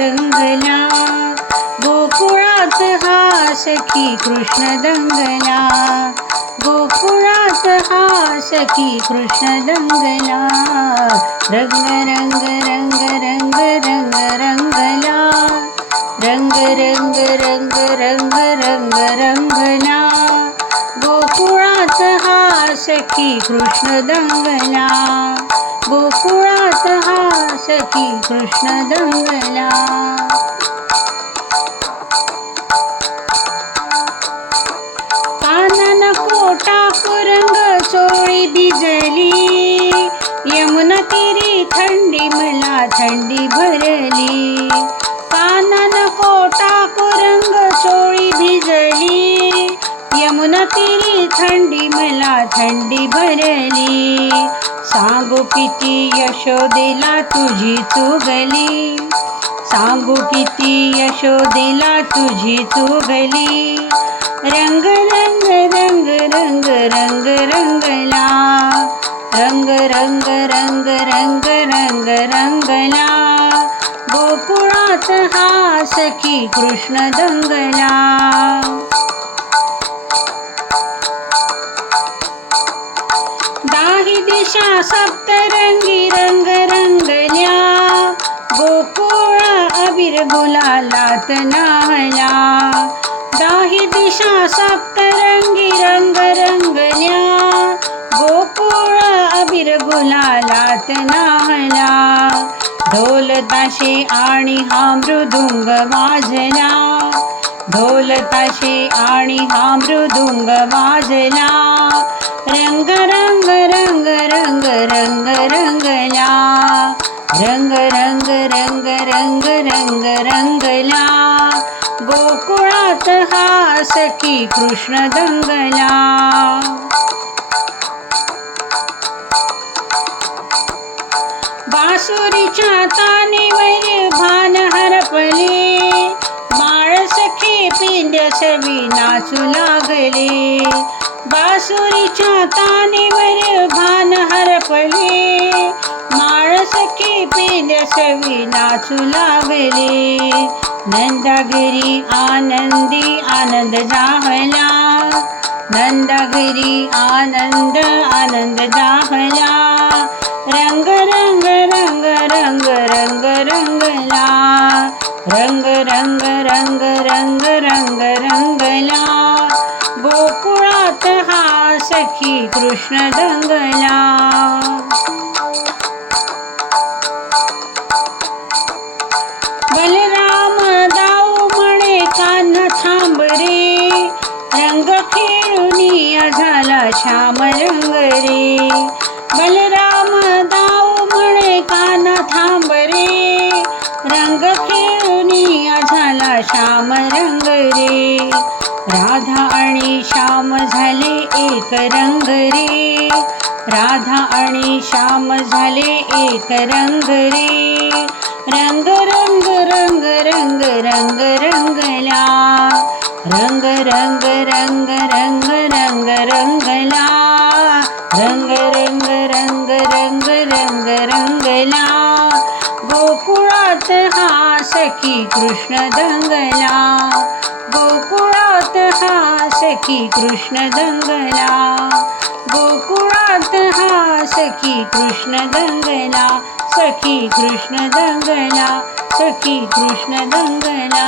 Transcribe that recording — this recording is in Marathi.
रंगला गोकुळात हा सखी कृष्ण दंगला गोकुळात हा सखी कृष्ण दंगला रंग रंग रंग रंग रंग रंगला रंग रंग रंग रंग रंग रंगला गोकुळात हा सखी कृष्ण दंगला. गोकुळात हा सखी कृष्ण दंगला. कानन कोटा कुरंग सोळी भिजली. यमुना तिरी थंडी मला थंडी भरली. रात्री थंडी मला थंडी भरली. सांगू किती यशोदेला तुझी चुगली. सांगू किती यशोदेला तुझी चुगली. रंग रंग रंग रंग रंग रंगला. रंग रंग रंग रंग रंग रंगला. गोकुळात हा सखी कृष्ण दंगला. सप्तरंगी रंग रंगल्या गोकुळा अबीर गुलालात नाहला दाही दिशा सप्तरंगी रंग रंगल्या गोकुळा अबीर गुलालात नाहला ढोल ताशे आणि हा मृदुंग वाजला ढोल ताशे आणि हा मृदुंग वाजला रंग रंग रंग रंग रंग रंग रंगला. गोकुळात हा सखी कृष्ण दंगला. बासुरीच्या तानेवर भान हरपले. बाळ सखी पिंड सवी नाचू लागले. बासुरीच्या तानेवर भान हरपले. माळ सखी पिंड सवी नाचू लागले नंदागिरी आनंदी आनंद जाहला. नंदागिरी आनंद आनंद जाहला. रंग रंग रंग रंग रंग रंगला. रंग रंग रंग रंग रंग रंगला. सखी कृष्ण दंगला. बलराम दाऊ म्हणे कान थांब रे रंग खेळुनिया झाला श्याम रंग रे बलराम दाऊ म्हणे कान थांब रे रंग खेळुनिया झाला श्याम रंग रे राधा आणि श्याम झाले एक रंग रे राधा आणि श्याम झाले एक रंग रे रंग रंग रंग रंग रंग रंगला रंग रंग रंग रंग रंग रंगला रंग रंग रंग रंग रंग रंगला गोकुळात हा सखी कृष्ण दंगला का सखी कृष्ण दङ्गना हा सखी कृष्णदङ्गना सखी कृष्णदङ्गना सखी कृष्णदङ्गना